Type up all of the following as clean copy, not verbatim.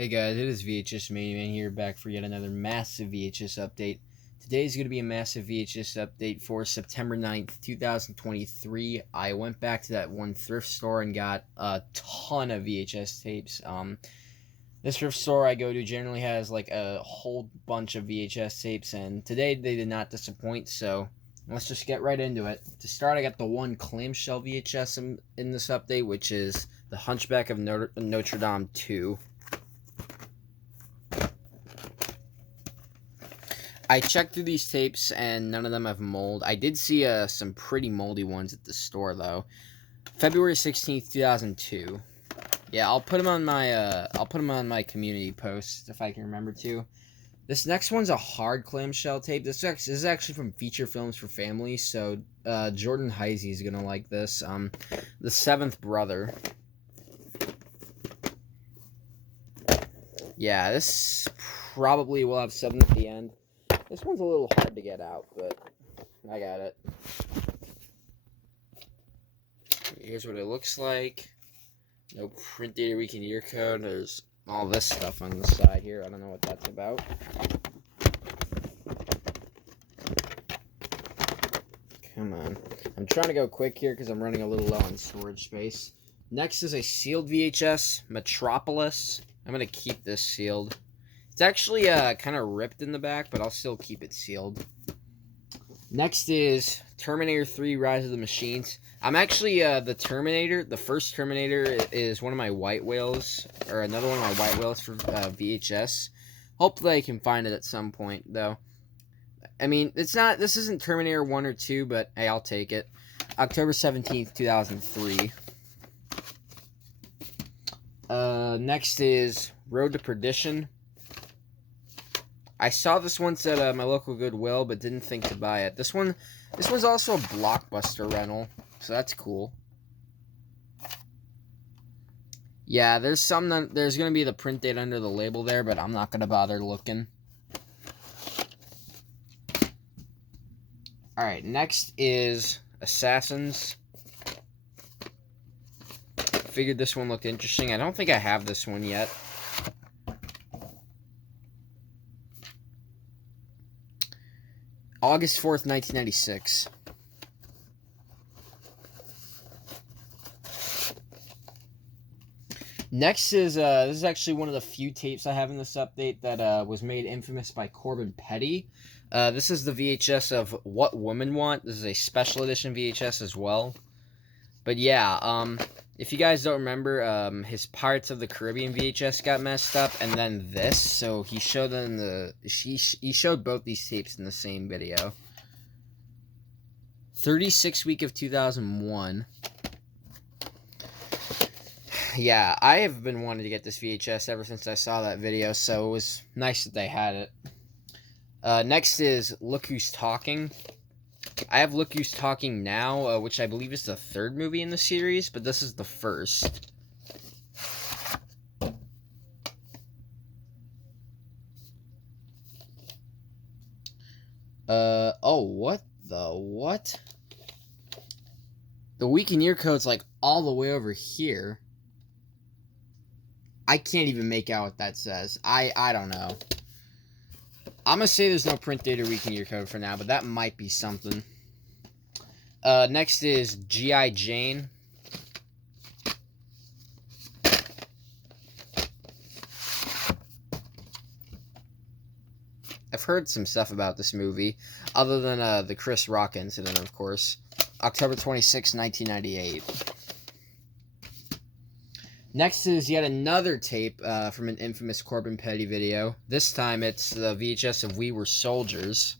Hey guys, it is VHS Man here, back for yet another massive VHS update. Today is going to be a massive VHS update for September 9th, 2023. I went back to that one thrift store and got a ton of VHS tapes. This thrift store I go to generally has like a whole bunch of VHS tapes, and today they did not disappoint, so let's just get right into it. To start, I got the one clamshell VHS in this update, which is The Hunchback of Notre Dame 2. I checked through these tapes and none of them have mold. I did see some pretty moldy ones at the store though. February 16th, 2002. Yeah, I'll put them on my community post if I can remember to. This next one's a hard clamshell tape. This is actually from Feature Films for Families, so Jordan Heisey is gonna like this. The Seventh Brother. Yeah, this probably will have 7 at the end. This one's a little hard to get out, but I got it. Here's what it looks like. No print data, week and year code. There's all this stuff on the side here. I don't know what that's about. Come on. I'm trying to go quick here because I'm running a little low on storage space. Next is a sealed VHS, Metropolis. I'm going to keep this sealed. It's actually kind of ripped in the back, but I'll still keep it sealed. Next is Terminator 3 Rise of the Machines. I'm actually, the first Terminator is one of my white whales, or another one of my white whales for VHS. Hopefully I can find it at some point, though. I mean, this isn't Terminator 1 or 2, but hey, I'll take it. October 17th, 2003. Next is Road to Perdition. I saw this once at my local Goodwill, but didn't think to buy it. This one's also a Blockbuster rental, so that's cool. Yeah, there's going to be the print date under the label there, but I'm not going to bother looking. Alright, next is Assassins. Figured this one looked interesting. I don't think I have this one yet. August 4th, 1996. Next is, this is actually one of the few tapes I have in this update that was made infamous by Corbin Petty. This is the VHS of What Women Want. This is a special edition VHS as well. But yeah, if you guys don't remember, his Pirates of the Caribbean VHS got messed up, and then this, so he showed them he showed both these tapes in the same video. 36th week of 2001. Yeah, I have been wanting to get this VHS ever since I saw that video, so it was nice that they had it. Next is Look Who's Talking. I have Look Who's Talking Now, which I believe is the third movie in the series, but this is the first. Oh, what? The week and year code's like all the way over here. I can't even make out what that says. I don't know. I'm gonna say there's no print date or week and year code for now, but that might be something. Next is G.I. Jane. I've heard some stuff about this movie, other than the Chris Rock incident, of course. October 26, 1998. Next is yet another tape from an infamous Corbin Petty video. This time it's the VHS of We Were Soldiers.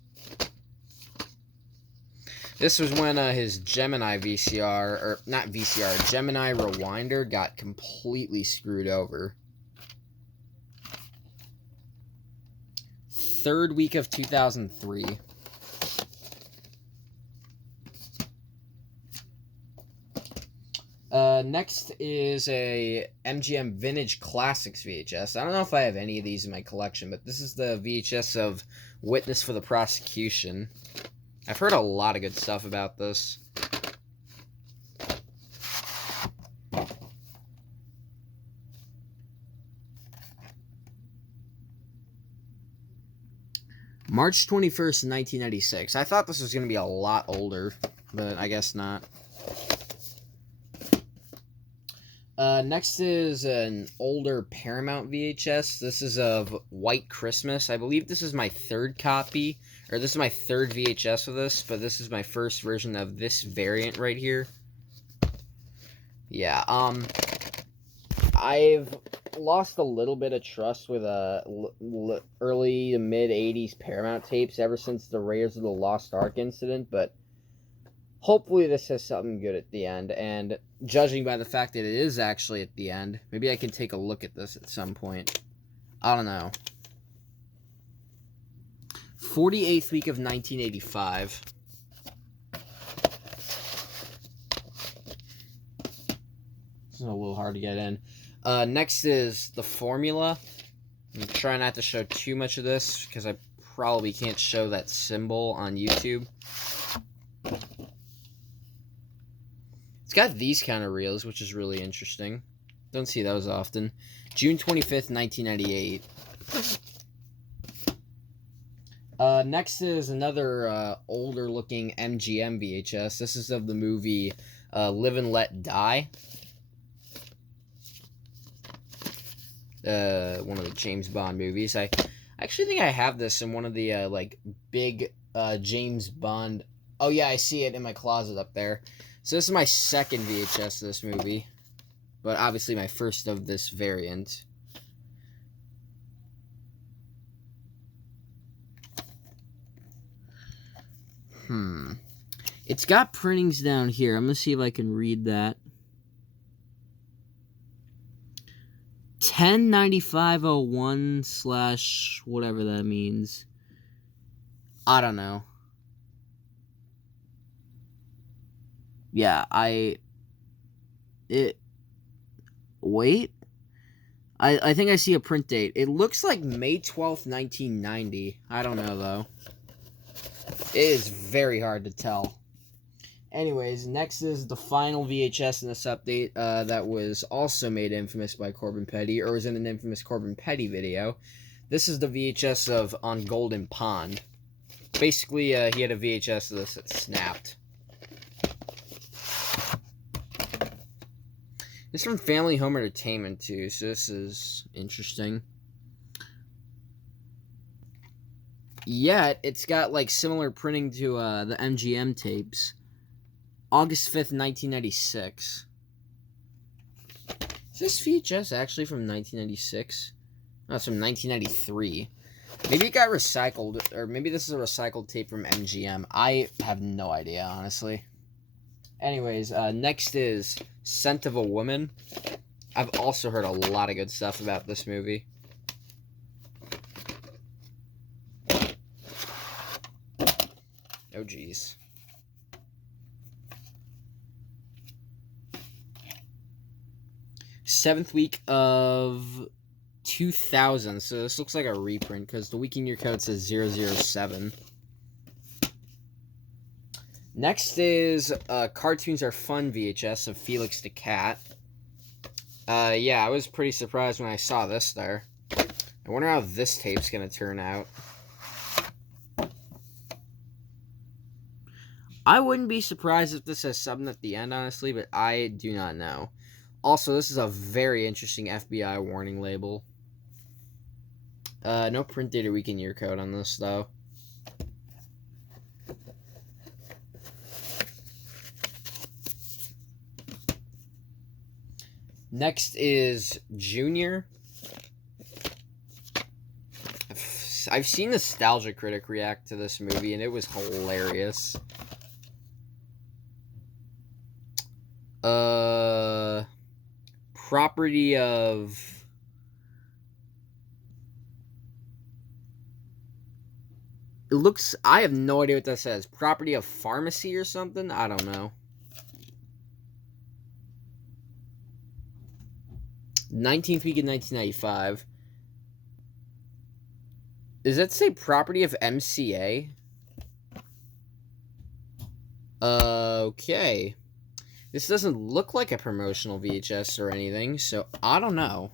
This was when his Gemini VCR, or not VCR, Gemini Rewinder got completely screwed over. 3rd week of 2003. Next is a MGM Vintage Classics VHS. I don't know if I have any of these in my collection, but this is the VHS of Witness for the Prosecution. I've heard a lot of good stuff about this. March 21st, 1996. I thought this was going to be a lot older, but I guess not. Next is an older Paramount VHS. This is of White Christmas. I believe this is my third copy, or this is my third VHS of this, but this is my first version of this variant right here. Yeah, I've lost a little bit of trust with early to mid 80s Paramount tapes ever since the Raiders of the Lost Ark incident, but hopefully this has something good at the end, and judging by the fact that it is actually at the end, maybe I can take a look at this at some point. I don't know. 48th week of 1985. This is a little hard to get in. Next is The Formula. I'm trying not to show too much of this, because I probably can't show that symbol on YouTube. It's got these kind of reels, which is really interesting. Don't see those often. June 25th, 1998. Next is another older-looking MGM VHS. This is of the movie Live and Let Die. One of the James Bond movies. I actually think I have this in one of the like big James Bond. Oh yeah, I see it in my closet up there. So this is my second VHS of this movie, but obviously my first of this variant. It's got printings down here. I'm gonna see if I can read that. 109501/ whatever that means. I don't know. Yeah, wait. I think I see a print date. It looks like May 12th, 1990. I don't know, though. It is very hard to tell. Anyways, next is the final VHS in this update that was also made infamous by Corbin Petty, or was in an infamous Corbin Petty video. This is the VHS of On Golden Pond. Basically, he had a VHS of this that snapped. It's from Family Home Entertainment, too, so this is interesting. Yet, it's got, like, similar printing to the MGM tapes. August 5th, 1996. Is this VHS actually from 1996? No, it's from 1993. Maybe it got recycled, or maybe this is a recycled tape from MGM. I have no idea, honestly. Anyways, next is Scent of a Woman. I've also heard a lot of good stuff about this movie. Oh, geez. Seventh week of 2000. So this looks like a reprint because the week in your code says 007. Next is Cartoons Are Fun VHS of Felix the Cat. Yeah, I was pretty surprised when I saw this there. I wonder how this tape's going to turn out. I wouldn't be surprised if this has something at the end, honestly, but I do not know. Also, this is a very interesting FBI warning label. No print date or week in year code on this, though. Next is Junior. I've seen Nostalgia Critic react to this movie, and it was hilarious. Property of... It looks... I have no idea what that says. Property of Pharmacy or something? I don't know. 19th week in 1995. Does that say property of MCA? Okay. This doesn't look like a promotional VHS or anything, so I don't know.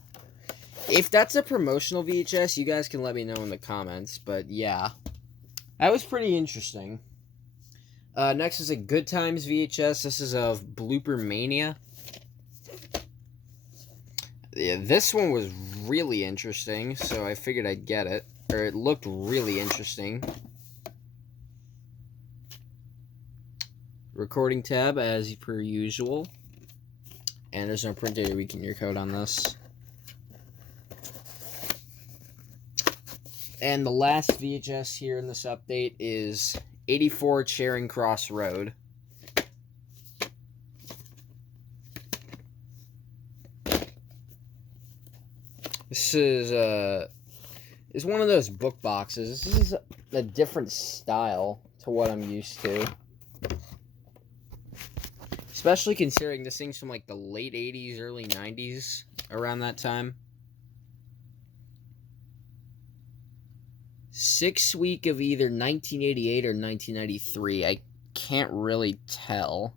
If that's a promotional VHS, you guys can let me know in the comments, but yeah. That was pretty interesting. Next is a Good Times VHS. This is of Blooper Mania. Yeah, this one was really interesting, so I figured I'd get it. Or it looked really interesting. Recording tab as per usual. And there's no printed or weaken your code on this. And the last VHS here in this update is 84 Charing Cross Road. This is one of those book boxes. This is a different style to what I'm used to. Especially considering this thing's from like the late 80s, early 90s, around that time. 6th week of either 1988 or 1993. I can't really tell.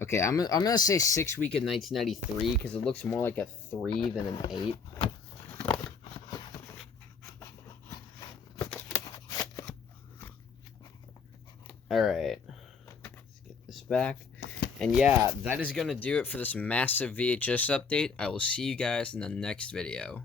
Okay, I'm gonna say 6th week of 1993 because it looks more like a 3 than an 8. Alright. Let's get this back. And yeah, that is going to do it for this massive VHS update. I will see you guys in the next video.